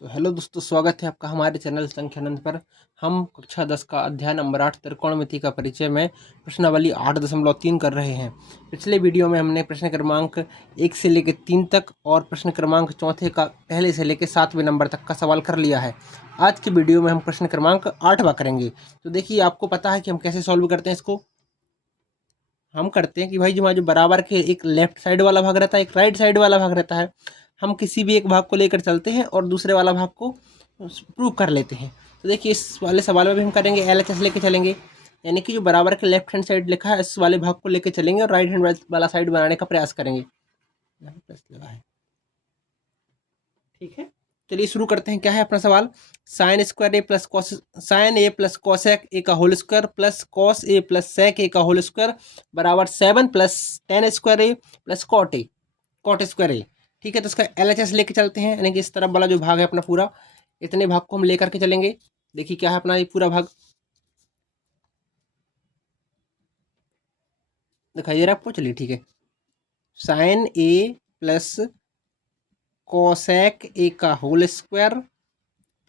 तो हेलो दोस्तों, स्वागत है आपका हमारे चैनल संख्यानंद पर। हम कक्षा 10 का अध्याय नंबर 8 त्रिकोणमिति का परिचय में प्रश्नावली 8.3 कर रहे हैं। पिछले वीडियो में हमने प्रश्न क्रमांक 1 से लेकर 3 तक और प्रश्न क्रमांक चौथे का पहले से लेकर 7वें नंबर तक का सवाल कर लिया है। आज की वीडियो में हम प्रश्न क्रमांक 8वां करेंगे। तो देखिए, आपको पता है कि हम कैसे सॉल्व करते हैं इसको। हम करते हैं कि भाई जो बराबर के एक लेफ्ट साइड वाला भाग रहता है, एक राइट साइड वाला भाग रहता है, हम किसी भी एक भाग को लेकर चलते हैं और दूसरे वाला भाग को प्रूव कर लेते हैं। तो देखिए, इस वाले सवाल में भी हम करेंगे LHS लेके चलेंगे, यानी कि जो बराबर के लेफ्ट हैंड साइड लिखा है इस वाले भाग को लेकर चलेंगे और राइट हैंड वाला साइड बनाने का प्रयास करेंगे। यहाँ पे प्लस लगा है, ठीक है। चलिए शुरू करते हैं। क्या है अपना सवाल? Sine square A plus cos, sine A plus cosec A का whole square plus cos A plus sec A का होल स्क्वायर बराबर 7 plus ten square A plus cot square A. ठीक है, तो इसका LHS लेके चलते हैं, यानी कि इस तरफ वाला जो भाग है अपना पूरा, इतने भाग को हम लेकर के चलेंगे। देखिए क्या है अपना ये पूरा भाग, दिखाई दे रहा है आपको? चलिए ठीक है। Sine A plus cosec A का whole square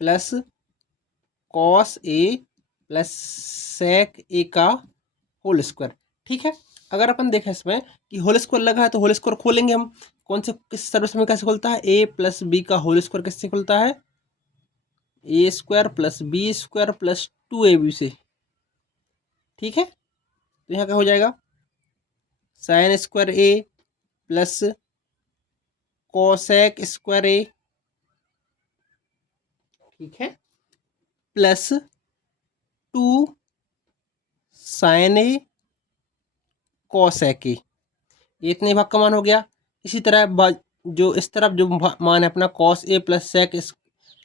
plus cos A plus sec A का होल स्क्वायर। ठीक है, अगर अपन देखें इसमें कि होल स्क्वायर लगा है तो होल स्क्वायर खोलेंगे हम। कौन से किस सर्वसमीकरण से खुलता है? ए प्लस बी का होल स्क्वायर किससे खुलता है? A square plus B square plus 2ab से। ठीक है, तो यहाँ क्या हो जाएगा? Sine square A plus cosec square A, ठीक है, plus 2 sine A cosec A. ये इतने भाग का मान हो गया। इसी तरह जो इस तरफ जो मान है अपना cos A plus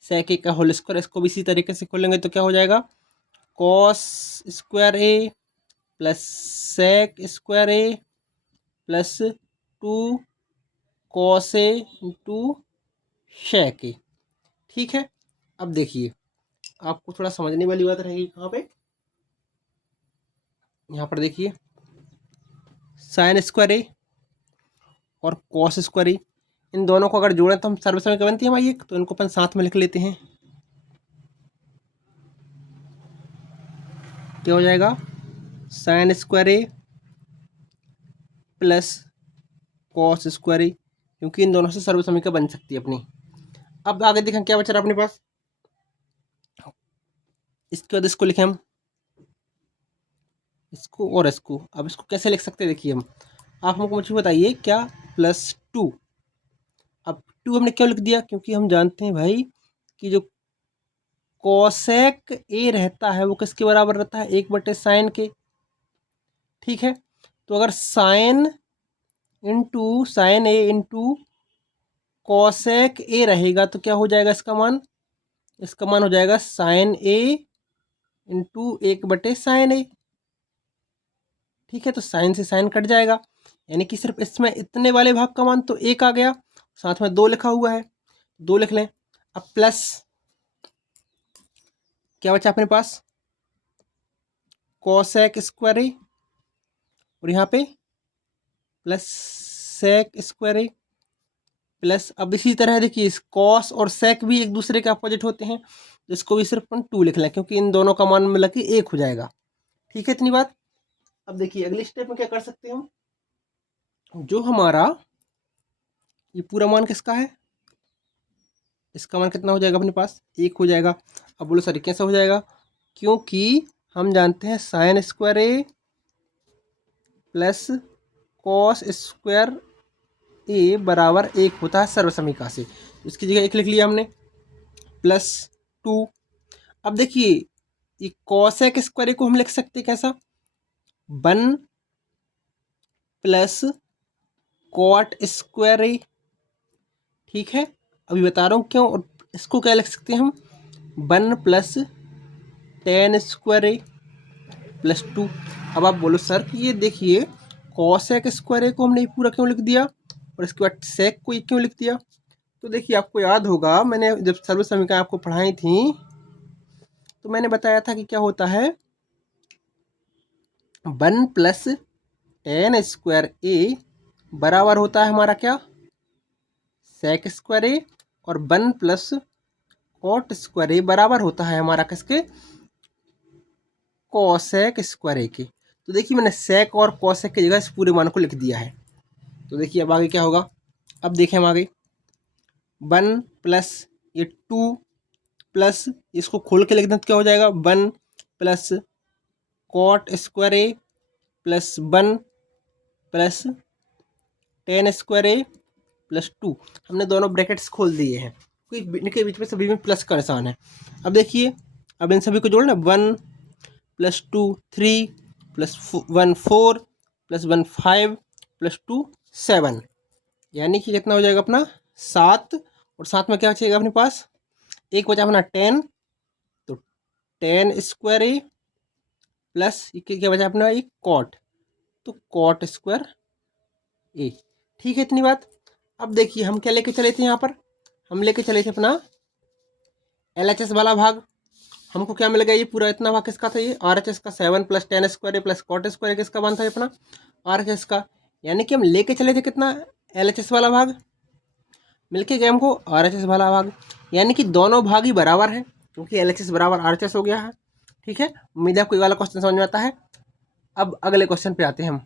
sec A का होल स्क्वायर, इसको भी इसी तरीके से खोलेंगे तो क्या हो जाएगा? Cos square A plus sec square A plus 2 cos A into sec ए। ठीक है, अब देखिए, आपको थोड़ा समझने वाली बात रहेगी कहाँ पे, यहाँ पर देखिए, साइन स्क्वायर ए और कॉस स्क्वायर ए, इन दोनों को अगर जोड़ें तो हम सर्वसमीकरण बनती है हमारी एक, तो इनको अपन साथ में लिख लेते हैं। क्या हो जाएगा? Sine square A plus cos square ए, क्योंकि इन दोनों से सर्वसमीकरण बन सकती है अपनी। अब आगे देखें क्या बचा रहा अपने पास। इसके बाद इसको लिखें हम, इसको और इसको। अब इसको कैसे लिख सकते हैं? देखिए, हम आप हमको मुझे बताइए क्या, +2। अब 2 हमने क्यों लिख दिया? क्योंकि हम जानते हैं भाई कि जो कोसेक ए रहता है वो किसके बराबर रहता है? 1/साइन के। ठीक है, तो अगर sine A into cosec A रहेगा तो क्या हो जाएगा इसका मान? इसका मान हो जाएगा साइन ए इंटू 1/साइन ए। ठीक है, तो साइन से साइन कट जाएगा, यानी कि सिर्फ इसमें इतने वाले भाग का मान तो 1 आ गया, साथ में 2 लिखा हुआ है, 2 लिख लें। अब प्लस क्या बचा अपने पास? कोसेक स्क्वायर ए, और यहाँ पे plus sec square A plus, अब इसी तरह देखिए कॉस और सेक भी एक दूसरे के अपोजिट होते हैं, तो इसको भी सिर्फ 2 लिख लें, क्योंकि इन दोनों का मान मिला के 1 हो जाएगा। ठीक है, इतनी बात। अब देखिए अगली स्टेप में क्या कर सकते हैं हम, जो हमारा ये पूरा मान किसका है, इसका मान कितना हो जाएगा अपने पास? 1 हो जाएगा। अब बोलो सर कैसे हो जाएगा? क्योंकि हम जानते हैं sign square A plus cos square ए बराबर 1 होता है सर्वसमीकरण से, इसकी जगह 1 लिख लिया हमने, +2। अब देखिए ये कॉसेक स्क्वायर ए को हम लिख सकते हैं कैसा? 1 प्लस कॉट स्क्वायर ए। ठीक है, अभी बता रहा हूँ क्यों। और इसको क्या लिख सकते हैं हम? 1 plus ten square A plus 2। अब आप बोलो सर कि ये देखिए कॉसेक स्क्वायर ए को हमने पूरा क्यों लिख दिया और इसके बाद सेक को ये क्यों लिख दिया? तो देखिए, आपको याद होगा मैंने जब सर्व समीकरण आपको पढ़ाई थी तो मैंने बताया था कि क्या होता है, 1 प्लस टेन स्क्वायर ए बराबर होता है हमारा क्या? सेक स्क्वायर ए, और 1 प्लस कॉट स्क्वायर ए बराबर होता है हमारा किसके, कॉसेक स्क्वायर ए के। तो देखिए मैंने सेक और कॉसेक की जगह इस पूरे मान को लिख दिया है। तो देखिए अब आगे क्या होगा, अब देखें हम आगे 1 प्लस ये 2 प्लस इसको खोल के लिख दें तो क्या हो जाएगा 1 plus cot square A plus 1 plus ten square A plus 2। हमने दोनों ब्रैकेट्स खोल दिए हैं क्योंकि इनके बीच में सभी में प्लस का निशान है। अब देखिए अब इन सभी को जोड़ना 1 प्लस 2 3 प्लस 1 4 प्लस 1 5 प्लस 2 7, यानी कि कितना हो जाएगा अपना 7। और साथ में क्या बचेगा अपने पास, एक बचा अपना 10, तो 10 स्क्वायर ए प्लस क्या बचा अपना एक कॉट, तो कॉट स्क्वायर ए। ठीक है इतनी बात। अब देखिए हम क्या लेके चले थे यहाँ पर, हम लेके चले थे अपना LHS वाला भाग। हमको क्या मिल गया, ये पूरा इतना भाग किसका था, ये RHS का 7 plus 10 square plus cot square किसका बन था अपना RHS का। यानी कि हम लेके चले थे कितना LHS वाला भाग, मिलके गए हमको RHS वाला भाग। यानी कि दोनों भाग ही बराबर हैं क्योंकि LHS बराबर RHS हो गया है। ठीक है, उम्मीद है कोई वाला क्वेश्चन समझ में आता है। अब अगले क्वेश्चन पे आते हैं हम।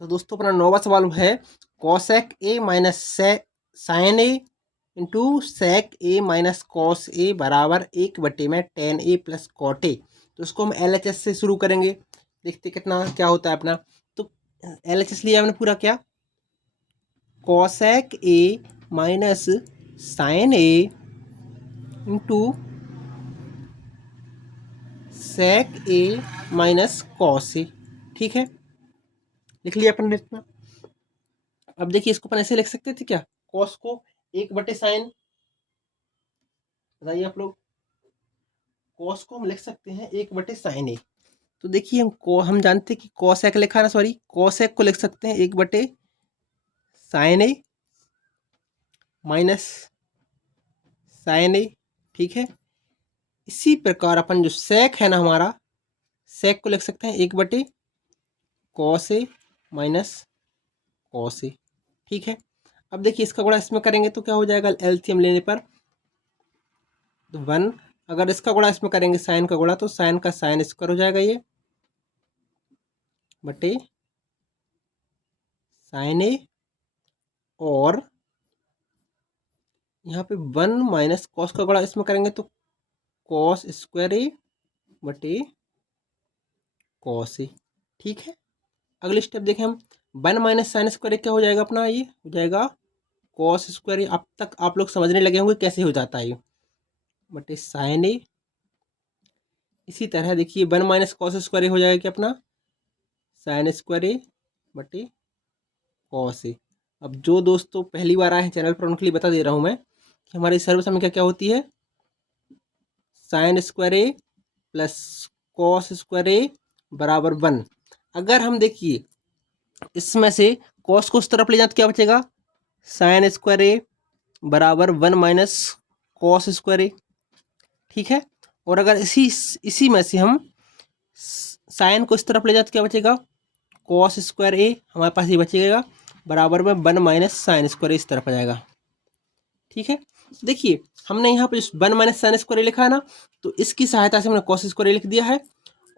तो दोस्तों अपना 9वां सवाल है cosec A minus sine A into sec A minus cos A बराबर 1 में tan A plus cot A. तो इसको हम LHS से शुरू करेंगे, देखते कितना क्या होता है अपना। तो LHS लिया हमने पूरा क्या, cosec A minus sine A into sec A minus cos A. ठीक है, लिख लिया अपन ने इतना। अब देखिए इसको अपन ऐसे लिख सकते थे क्या, कॉस को 1/साइन, बताइए आप लोग, कॉस को हम लिख सकते हैं 1/साइन ए। तो देखिए हम जानते हैं कि कॉसेक लिखा ना, सॉरी कॉसेक को लिख सकते हैं 1/साइन ए माइनस साइन ए। ठीक है, इसी प्रकार अपन जो सेक है ना हमारा, सेक को लिख सकते हैं 1/कॉस ए माइनस कॉस ए। ठीक है, अब देखिए इसका गुणा इसमें करेंगे तो क्या हो जाएगा, एलसीएम लेने पर तो 1, अगर इसका गुणा इसमें करेंगे साइन का गुणा तो साइन का साइन स्क्वायर हो जाएगा ये बटे साइन ए, और यहाँ पे 1 माइनस कॉस का गुणा इसमें करेंगे तो कॉस स्क्वायर ए बटे कॉस ए। ठीक है, अगले स्टेप देखें हम, 1 माइनस साइन स्क्वायर क्या हो जाएगा अपना, ये हो जाएगा कॉस स्क्वायर ए। अब तक आप लोग समझने लगे होंगे कैसे हो जाता है ये, बटे साइन ए। इसी तरह देखिए 1 माइनस कॉस स्क्वायर हो जाएगा कि अपना साइन स्क्वायर ए बटे कॉस ए। अब जो दोस्तों पहली बार आए हैं चैनल पर उनके लिए बता दे रहा हूँ मैं कि हमारी सर्वसंख्या क्या होती है, sign square A plus cos square ए बराबर 1। अगर हम देखिए इसमें से कॉस को उस तरफ ले जाए तो क्या बचेगा, साइन स्क्वायर ए बराबर 1 माइनस कॉस स्क्वायर ए। ठीक है, और अगर इसी में से हम साइन को इस तरफ ले जाए तो क्या बचेगा, कॉस स्क्वायर ए हमारे पास ये बचेगा बराबर में 1 माइनस साइन स्क्वायर ए इस तरफ आ जाएगा। ठीक है, देखिए हमने यहाँ पे 1 माइनस साइन स्क्वायर लिखा है ना, तो इसकी सहायता से हमने कॉस स्क्वायर लिख दिया है,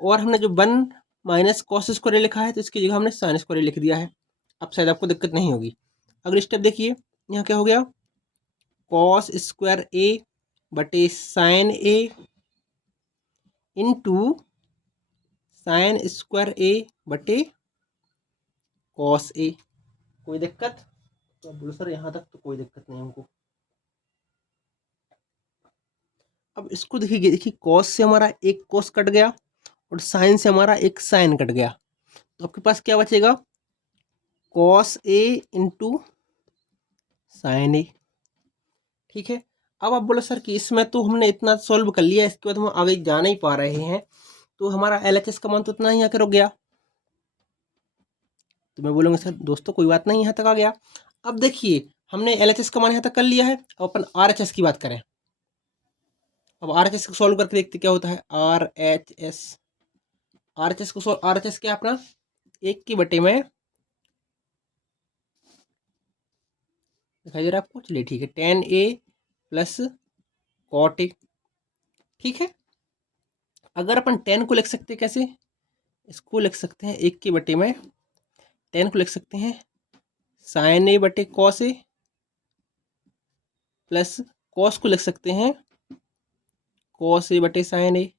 और हमने जो 1 माइनस कॉस स्क्वायर लिखा है तो इसकी जगह हमने साइन स्क्वायर लिख दिया है। अब शायद आपको दिक्कत नहीं होगी। अगले स्टेप देखिए, यहाँ क्या हो गया, कॉस स्क्वायर ए बटे sign A into sine square ए बटे कॉस ए। कोई दिक्कत, तो बोलो सर यहाँ तक तो कोई दिक्कत नहीं हमको। अब इसको देखिए, देखिए कॉस से हमारा एक कॉस कट गया और साइन से हमारा एक साइन कट गया, तो आपके पास क्या बचेगा, कॉस ए इंटू साइन ए। ठीक है, अब आप बोलो सर कि इसमें तो हमने इतना सॉल्व कर लिया, इसके बाद हम आगे जा नहीं पा रहे हैं, तो हमारा LHS का मान तो इतना ही आकर रुक गया। तो मैं बोलूँगा सर दोस्तों कोई बात नहीं, यहाँ तक आ गया। अब देखिए हमने LHS का मान यहाँ तक कर लिया है, अब अपन RHS की बात करें। अब RHS को सॉल्व करके देखते क्या होता है, RHS को सॉल्व, RHS क्या अपना 1/में दिखाई दे रहा है आपको, चलिए ठीक है, 10A प्लस कॉट ए। ठीक है, अगर अपन टेन को लिख सकते हैं कैसे, इसको लिख सकते हैं 1 में टेन को लिख सकते हैं साइन ए बटे कॉस ए, प्लस कॉस को लिख सकते हैं कॉस ए बटे साइन ए।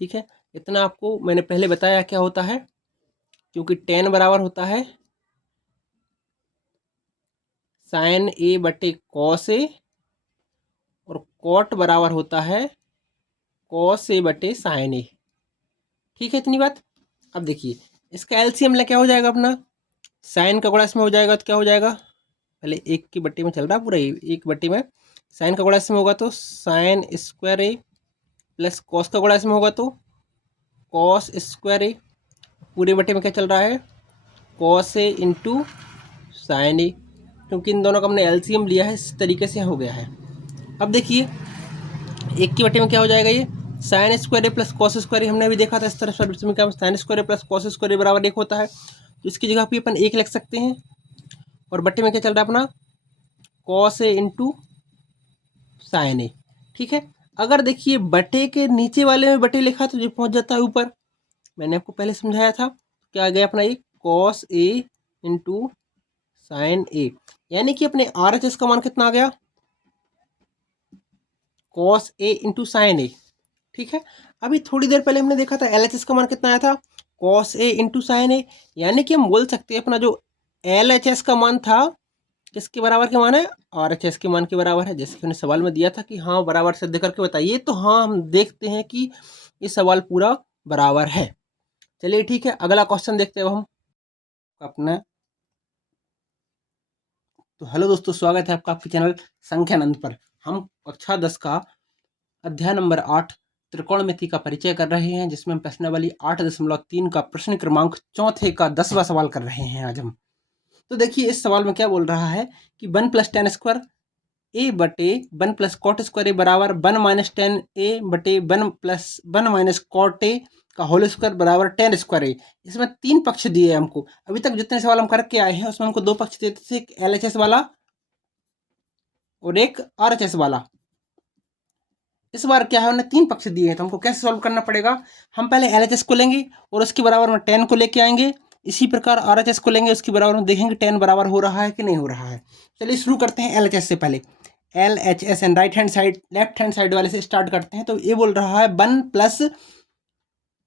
ठीक है, इतना आपको मैंने पहले बताया क्या होता है, क्योंकि टेन बराबर होता है साइन ए बटे कॉस ए और कॉट बराबर होता है कॉस ए बटे साइन ए। ठीक है, इतनी बात। अब देखिए इसका एलसीएम ले क्या हो जाएगा अपना, साइन का गुणा इसमें हो जाएगा तो क्या हो जाएगा, पहले 1 में चल रहा पूरा 1 में, साइन का गुणा इसमें होगा तो sign square A, plus cos का गुणा इसमें होगा तो कॉस स्क्वायर ए, पूरे बटे में क्या चल रहा है, कॉस ए इंटू साइन ए, क्योंकि इन दोनों का हमने एलसीएम लिया है, इस तरीके से हो गया है। अब देखिए 1 में क्या हो जाएगा, ये sign square A plus cos square ए हमने अभी देखा था इस तरह सर्वसम्मी समीकरण, sign square A plus cos square ए बराबर 1 होता है, तो इसकी जगह पे अपन 1 लिख सकते हैं, और बटे में क्या चल रहा है अपना कॉस ए इंटू साइन ए। ठीक है, अगर देखिए बटे के नीचे वाले में बटे लिखा तो जो पहुंच जाता है ऊपर, मैंने आपको पहले समझाया था, क्या आ गया अपना ये कॉस ए इंटू साइन ए, यानी कि अपने आर एच एस का मान कितना आ गया, कॉस ए इंटू साइन ए। ठीक है, अभी थोड़ी देर पहले हमने देखा था एल एच एस का मान कितना आया था, कॉस ए इंटू साइन ए, यानी कि हम बोल सकते हैं अपना जो एल एच एस का मान था किसके बराबर के मान है, आर एच एस के मान के बराबर है, जैसे कि हमने सवाल में दिया था कि हाँ बराबर सिद्ध करके बताइए, तो हाँ हम देखते हैं कि ये सवाल पूरा बराबर है। चलिए ठीक है, अगला क्वेश्चन देखते हैं हम अपना। तो हेलो दोस्तों, स्वागत है आपका आपके चैनल संख्यानंद पर। हम कक्षा 10 का अध्याय नंबर 8 त्रिकोणमिति का परिचय कर रहे हैं, जिसमें हम प्रश्नावली 8.3 का प्रश्न क्रमांक 4 का 10वां सवाल कर रहे हैं आज हम। तो देखिए इस सवाल में क्या बोल रहा है कि 1 + tan स्क्वायर ए बटे 1 + कॉट स्क्वायर ए बराबर 1 - tan ए बटे 1 + 1 - कॉट ए का होल स्क्वायर बराबर tan स्क्वायर ए। इसमें 3 पक्ष दिए हमको, अभी तक जितने सवाल हम करके आए हैं उसमें हमको 2 पक्ष देते थे, एक एलएचएस वाला और एक आरएचएस वाला। इस बार क्या है, उन्हें 3 पक्ष दिए हैं, तो हमको कैसे सॉल्व करना पड़ेगा, हम पहले एलएचएस को लेंगे और उसके बराबर में tan को लेके आएंगे, इसी प्रकार आरएचएस को लेंगे, उसके बराबर में देखेंगे tan बराबर हो रहा है कि नहीं हो रहा है। चलिए शुरू करते हैं एलएचएस से, पहले LHS and right hand side left hand side वाले से स्टार्ट करते हैं। तो ये बोल रहा है 1 +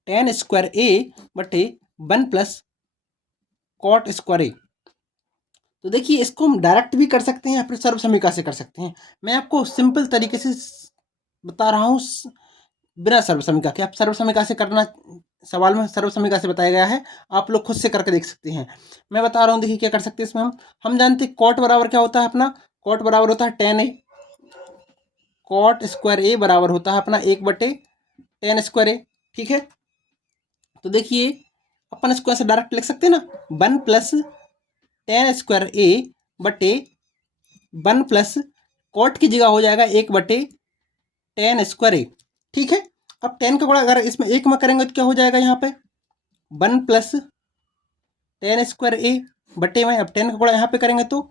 tan स्क्वायर ए बटे 1 + कॉट स्क्वायर ए। तो देखिए इसको हम डायरेक्ट भी कर सकते हैं या फिर सर्वसमीका से कर सकते हैं। मैं आपको सिंपल तरीके से बता रहा हूँ बिना सर्वसमीका के, आप सर्वसमीका से करना, सवाल में सर्वसमीका से बताया गया है, आप लोग खुद से करके देख सकते हैं। मैं बता रहा हूँ, देखिए क्या कर सकते हैं इसमें हम जानते हैं कॉट बराबर क्या होता है अपना, कॉट बराबर होता है tan ए, कॉट स्क्वायर ए बराबर होता है अपना 1 बटे tan स्क्वायर ए। ठीक है, तो देखिए अपन इसको ऐसे डायरेक्ट लिख सकते हैं ना, 1 + tan स्क्वायर ए बटे 1 + कॉट की जगह हो जाएगा 1 बटे tan स्क्वायर ए। ठीक है, अब tan का गुणा अगर इसमें 1 में करेंगे तो क्या हो जाएगा, यहाँ पे 1 + tan स्क्वायर ए बटे में, अब tan का गुणा यहाँ पे करेंगे तो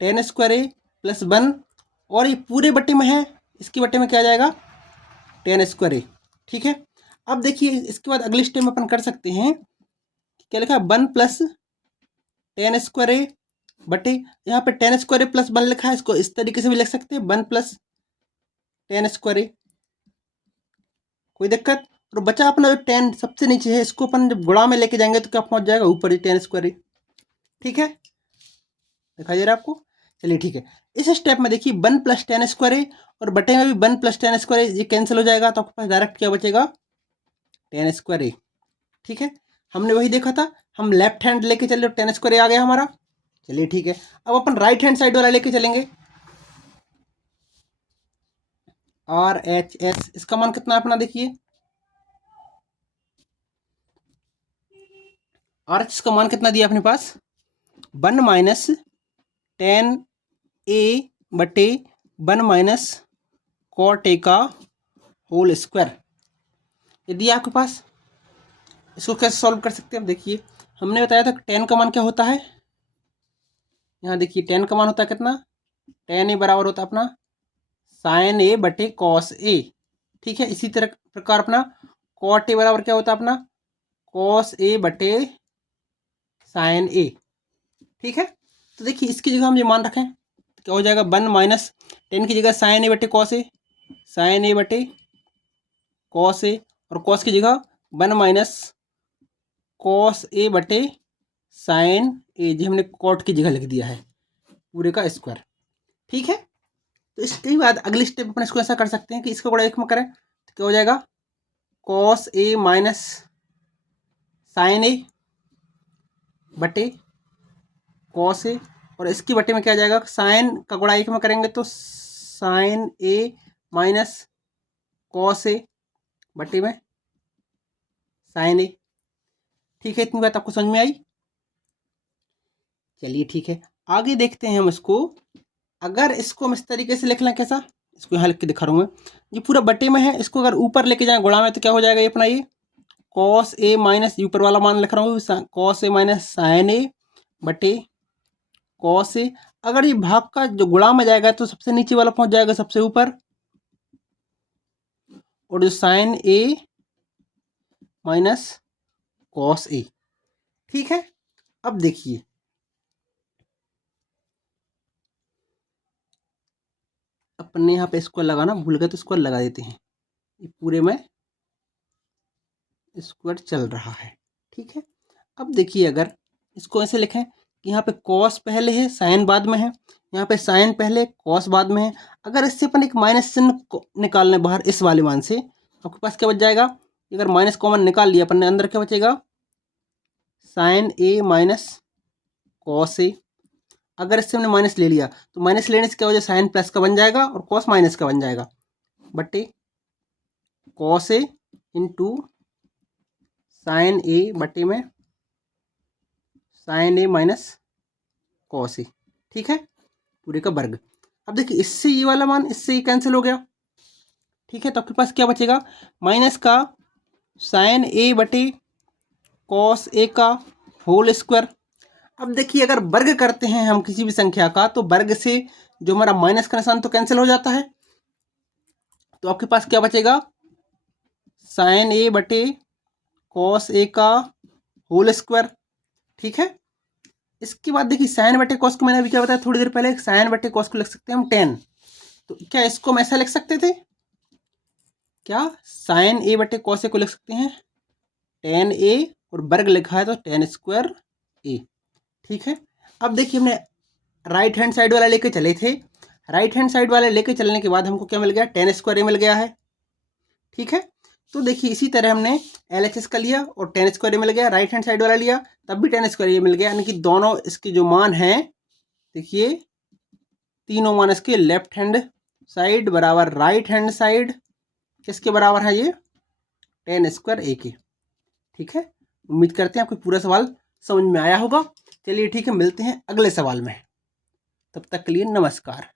tan स्क्वायर ए प्लस 1, और ये पूरे बटे में है, इसकी बटे में क्या आ जाएगा tan स्क्वायर ए। ठीक है, अब देखिए इसके बाद अगले स्टेप में अपन कर सकते हैं, क्या लिखा है 1 + tan स्क्वायर ए बटे, यहाँ पे tan स्क्वायर ए प्लस 1 लिखा है, इसको इस तरीके से भी लिख सकते हैं 1 + tan स्क्वायर ए, कोई दिक्कत। और बचा अपना जो tan सबसे नीचे है, इसको अपन जब गुणा में लेके जाएंगे तो क्या पहुंच जाएगा ऊपर ही tan स्क्वायर ए। ठीक है, दिखाई दे रहा है आपको। चलिए ठीक है, इस स्टेप में देखिए 1 + tan स्क्वायर ए और बटे में भी 1 + tan स्क्वायर ए, ये कैंसिल हो जाएगा, तो आपके पास डायरेक्ट क्या बचेगा tan स्क्वायर ए। ठीक है, हमने वही देखा था, हम लेफ्ट हैंड लेके चले, tan स्क्वायर ए आ गया हमारा। चलिए ठीक है, अब अपन राइट हैंड साइड वाला लेके चलेंगे, RHS, इसका मान कितना है अपना, देखिए RHS का मान कितना दिया अपने पास, 1 - tan ए बटे 1 - कॉट ए का होल स्क्वायर, ये दिया आपके पास। इसको कैसे सॉल्व कर सकते हैं, अब देखिए हमने बताया था tan का मान क्या होता है, यहाँ देखिए tan का मान होता है कितना, tan ए बराबर होता है अपना साइन ए बटे कॉस ए। ठीक है, इसी तरह प्रकार अपना कॉट ए बराबर क्या होता है अपना कॉस ए बटे साइन ए। ठीक है, तो देखिए इसकी जगह हम ये मान रखें तो क्या हो जाएगा 1 - 10 की जगह साइन ए बटे कॉस ए, साइन ए बटे कॉस ए, और कॉस की जगह 1 - कॉस ए बटे साइन ए, जो हमने कॉट की जगह लिख दिया है पूरे का स्क्वायर। ठीक है, तो इसके बाद अगली स्टेप अपन इसको ऐसा कर सकते हैं कि इसको गुणा एक में करें तो क्या हो जाएगा कॉस ए माइनस साइन ए बटे कॉस ए, और इसकी बटे में क्या आ जाएगा साइन का गुणा एक में करेंगे तो साइन ए माइनस कॉस ए बटे में साइन ए। ठीक है, इतनी बात आपको समझ में आई। चलिए ठीक है, आगे देखते हैं हम इसको। अगर इसको हम इस तरीके से लिख लें, कैसा, इसको यहाँ लिख के दिखा रहा हूँ मैं, ये पूरा बटे में है, इसको अगर ऊपर लेके जाए गुणा में तो क्या हो जाएगा ये अपना ये कॉस ए माइनस ऊपर वाला मान लिख रहा हूँ कॉस ए माइनस साइन ए बटे कॉस ए। अगर ये भाग का जो गुणा में जाएगा तो सबसे नीचे वाला पहुंच जाएगा सबसे ऊपर, और जो sign A minus cos A. ठीक है, अब देखिए अपने यहाँ पे स्क्वायर लगाना भूल गए तो स्क्वायर लगा देते हैं, ये पूरे में स्क्वायर चल रहा है। ठीक है, अब देखिए अगर इसको ऐसे लिखें कि यहाँ पे कॉस पहले है साइन बाद में है, यहाँ पे साइन पहले कॉस बाद में है, अगर इससे अपन एक माइनस चिन्ह निकालने बाहर इस वाले मान से, आपके पास क्या बच जाएगा, अगर माइनस कॉमन निकाल लिया अपन ने, अंदर क्या बचेगा साइन ए माइनस कॉस ए। अगर इससे हमने माइनस ले लिया तो माइनस लेने से क्या हो जाएगा साइन प्लस का बन जाएगा और कॉस माइनस का बन जाएगा, बटे कॉस ए इंटू साइन ए बटे में sign A minus cos A. ठीक है, पूरे का वर्ग। अब देखिए इससे ये वाला मान इससे ये कैंसिल हो गया। ठीक है, तो आपके पास क्या बचेगा माइनस का साइन ए बटे कॉस ए का होल स्क्वायर। अब देखिए अगर वर्ग करते हैं हम किसी भी संख्या का तो वर्ग से जो हमारा माइनस का निशान तो कैंसिल हो जाता है, तो आपके पास क्या बचेगा साइन ए बटे कॉस ए का होल स्क्वायर। ठीक है, इसके बाद देखिए साइन बटे कॉस को मैंने अभी क्या बताया थोड़ी देर पहले, साइन बटे कॉस को लिख सकते हैं हम 10, तो क्या इसको हम ऐसा लिख सकते थे, क्या साइन ए बटे कॉस ए को लिख सकते हैं 10 ए, और वर्ग लिखा है तो 10 स्क्वायर ए। ठीक है, अब देखिए हमने राइट हैंड साइड वाला लेके चले थे, राइट हैंड साइड वाले लेके चलने के बाद हमको क्या मिल गया 10 स्क्वायर ए मिल गया है। ठीक है, तो देखिए इसी तरह हमने LHS का लिया और 10 स्क्वायर ए मिल गया, राइट हैंड साइड वाला लिया तब भी 10 स्क्वायर ए मिल गया, यानी कि दोनों इसके जो मान हैं देखिए तीनों मान इसके लेफ्ट हैंड साइड बराबर राइट हैंड साइड किसके बराबर है ये 10 स्क्वायर ए के। ठीक है, उम्मीद करते हैं आपको पूरा सवाल समझ में आया होगा। चलिए ठीक है, मिलते हैं अगले सवाल में, तब तक के लिए नमस्कार।